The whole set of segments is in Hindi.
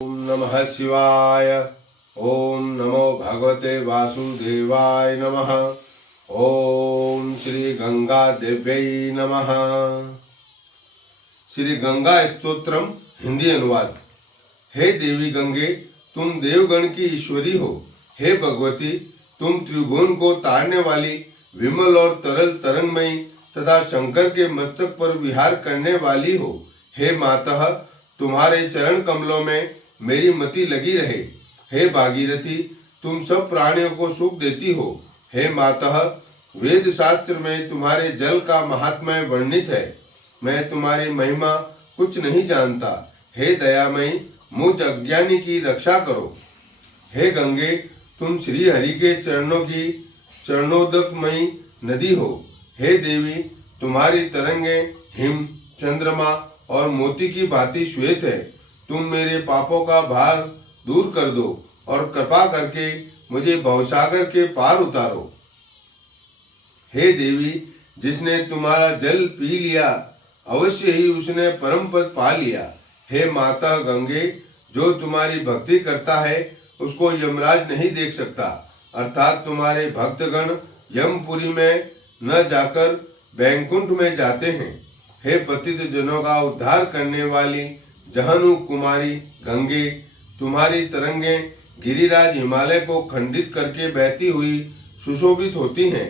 ओम नमः शिवाय। ओम नमो भगवते वासुदेवाय नमः। ओम श्री गंगा देव्यै नमः। श्री गंगा स्तोत्रम हिंदी अनुवाद। हे देवी गंगे, तुम देवगण की ईश्वरी हो। हे भगवती, तुम त्रिभुवन को तारने वाली विमल और तरल तरंगमयी तथा शंकर के मस्तक पर विहार करने वाली हो। हे मातः, तुम्हारे चरण कमलों में मेरी मति लगी रहे। हे भागीरथी, तुम सब प्राणियों को सुख देती हो। हे मातः, वेद शास्त्र में तुम्हारे जल का महात्म्य वर्णित है। मैं तुम्हारी महिमा कुछ नहीं जानता। हे दयामयी, मुझ अज्ञानी की रक्षा करो। हे गंगे, तुम श्री हरि के चरणों की चरणोदकमयी नदी हो। हे देवी, तुम्हारी तरंगे हिम, चंद्रमा और मोती की भांति श्वेत है। तुम मेरे पापों का भार दूर कर दो और कृपा करके मुझे भवसागर के पार उतारो। हे देवी, जिसने तुम्हारा जल पी लिया, अवश्य ही उसने परम पद पा लिया। हे माता गंगे, जो तुम्हारी भक्ति करता है उसको यमराज नहीं देख सकता, अर्थात तुम्हारे भक्तगण यमपुरी में न जाकर बैकुंठ में जाते हैं। हे पतित जनों का उद्धार करने वाली जहनु कुमारी गंगे, तुम्हारी तरंगें गिरिराज हिमालय को खंडित करके बहती हुई सुशोभित होती हैं।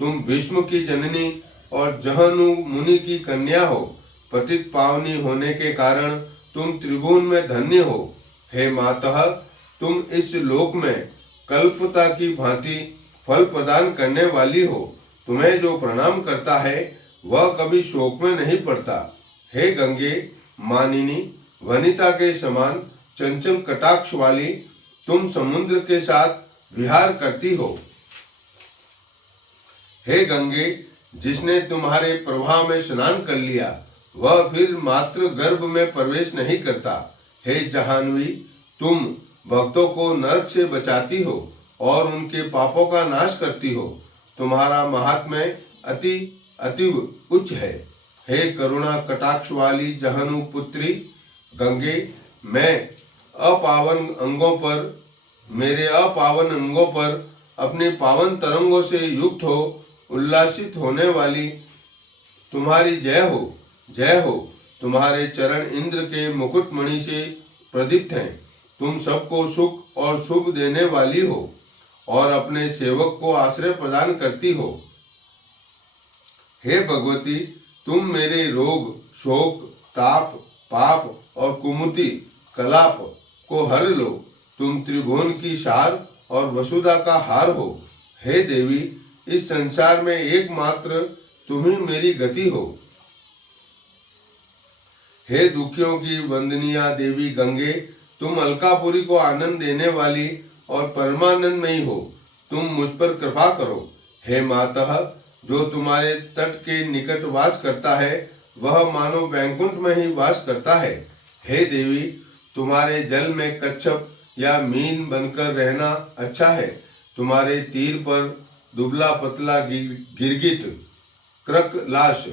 तुम भीष्म की जननी और जहनु मुनि की कन्या हो। पतित पावनी होने के कारण तुम त्रिभुवन में धन्य हो। हे मातः, तुम इस लोक में कल्पता की भांति फल प्रदान करने वाली हो। तुम्हें जो प्रणाम करता है वह कभी शोक में नहीं पड़ता। हे गंगे मानिनी, वनिता के समान चंचल कटाक्ष वाली, तुम समुद्र के साथ विहार करती हो। हे गंगे, जिसने तुम्हारे प्रवाह में स्नान कर लिया वह फिर मात्र गर्भ में प्रवेश नहीं करता। हे जहान्वी, तुम भक्तों को नरक से बचाती हो और उनके पापों का नाश करती हो। तुम्हारा महात्म्य अतीव उच्च है। हे करुणा कटाक्ष वाली जहनु पुत्री गंगे, मेरे अपावन अंगों पर अपने पावन तरंगों से युक्त हो उल्लासित होने वाली तुम्हारी जय हो, जय हो। तुम्हारे चरण इंद्र के मुकुटमणि से प्रदीप्त हैं। तुम सबको सुख और शुभ देने वाली हो और अपने सेवक को आश्रय प्रदान करती हो। हे भगवती, तुम मेरे रोग, शोक, ताप, पाप और कुमुति कलाप को हर लो। तुम त्रिभुवन की सार और वसुधा का हार हो। हे देवी, इस संसार में एकमात्र तुम ही मेरी गति हो। हे दुखियों की वंदनीय देवी गंगे, तुम अलकापुरी को आनंद देने वाली और परमानंदमयी हो। तुम मुझ पर कृपा करो। हे मातः, जो तुम्हारे तट के निकट वास करता है वह मानो बैकुंठ में ही वास करता है। हे देवी, तुम्हारे जल में कच्छप या मीन बनकर रहना अच्छा है। तुम्हारे तीर पर दुबला पतला गिरगिट कृकलाश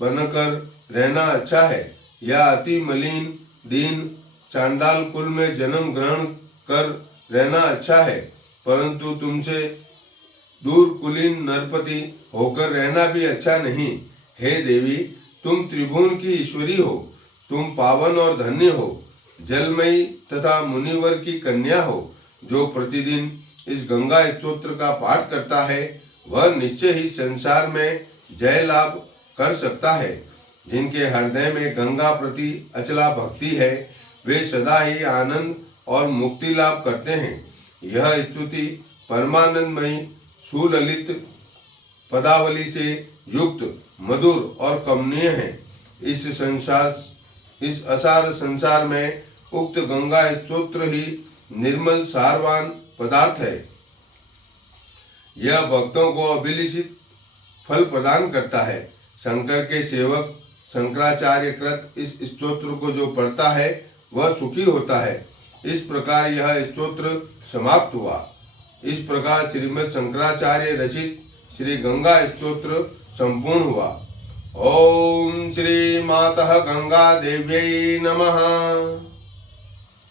बनकर रहना अच्छा है, या अति मलिन दीन चांडाल कुल में जन्म ग्रहण कर रहना अच्छा है। परंतु तुमसे दूर कुलीन नरपति होकर रहना भी अच्छा नहीं। हे देवी, तुम त्रिभुवन की ईश्वरी हो। तुम पावन और धन्य हो, जलमयी तथा मुनिवर की कन्या हो। जो प्रतिदिन इस गंगा स्तोत्र का पाठ करता है वह निश्चय ही संसार में जय लाभ कर सकता है। जिनके हृदय में गंगा प्रति अचला भक्ति है वे सदा ही आनंद और मुक्ति लाभ करते हैं। यह स्तुति परमानंदमयी सुललित पदावली से युक्त मधुर और कमनीय है। इस असार संसार में उक्त गंगा स्तोत्र ही निर्मल सारवान पदार्थ है। यह भक्तों को अभिलषित फल प्रदान करता है। शंकर के सेवक शंकराचार्य कृत इस स्तोत्र को जो पढ़ता है वह सुखी होता है। इस प्रकार यह स्तोत्र समाप्त हुआ। इस प्रकार श्रीमद् शंकराचार्य रचित श्री गंगा स्तोत्र संपूर्ण हुआ। ओम श्री मातः गंगा देव्यै नमः।